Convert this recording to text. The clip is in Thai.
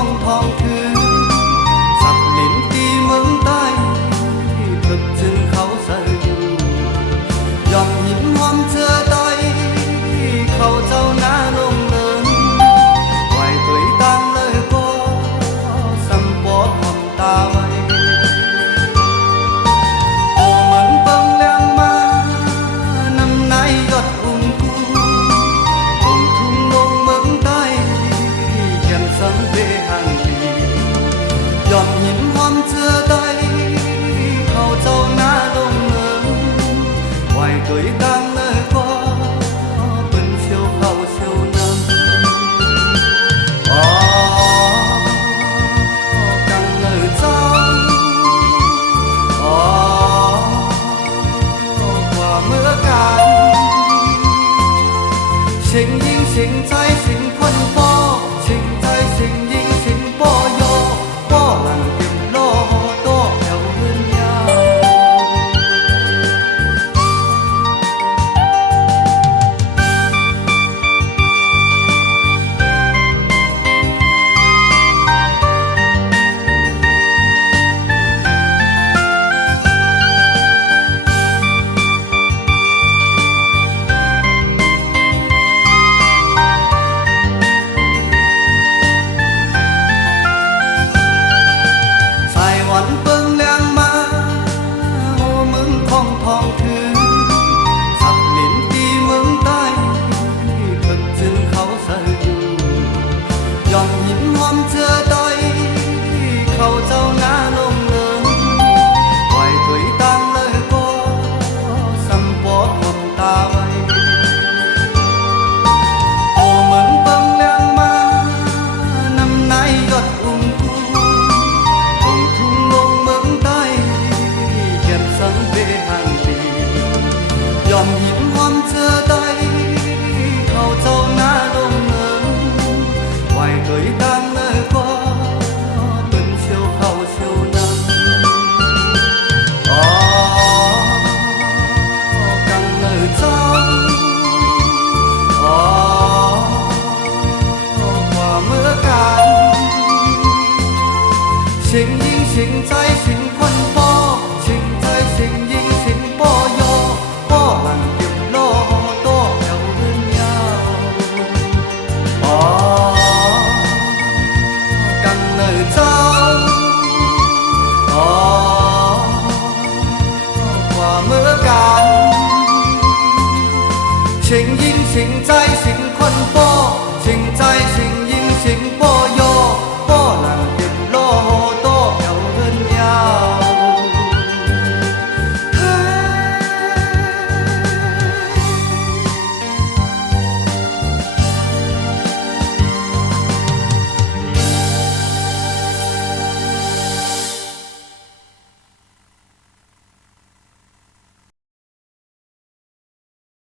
ของทองคือสักลิ้นตีเมืองใต้ถึกจึงเขาใส่อยู่ยอมหินหอมเชื่อใต้เขาเจ้าหน้าลงเนินไหวตัวต่างเลยก็สัมปอหอมตาไว้โอเมืองเบิ่งแรงมานำนายยอดอุ้มกูคงทุ่งลงเมืองใต้แก่นสังเวหังดียอมหินหอมเชื่อใต้เขาเจ้าหน้าลงเนินไหวตัวต่างเลยก็เสียงยิงเสียงใจเสียงคนป้อเสียงใจเสียงยิงเสียงป้อยอป้อหลังเก็บล้อโต้แถวเฮือนยาวเสียงยิงเสียงใจเสียงคนป้อเสียงใจเสียงยิงเสียงป้อยอป้อหลังเก็บล้อโต้แถวเฮือนยาวอ๋อกันเนอเจ้าอ๋อว่าเมื่อกันเสียงยิงเสียงใจเสียงคนป้อ